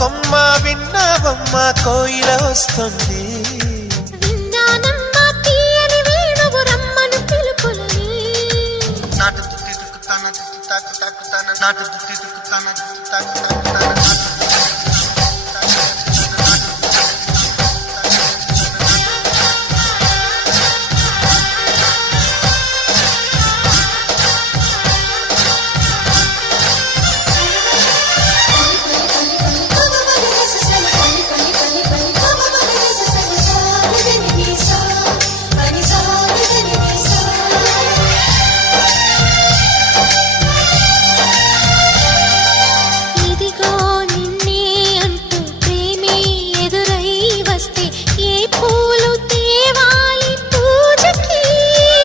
కొమ్మ విన్నావమ్మ కోయిల వస్తుంది. విన్నానమ్మ తీయని వేణువు రమ్మను పిలుపులని. నాటు దుత్తి దుక్కుతాన దుత్తి తాకు తాకుతాన నాటు దుత్తి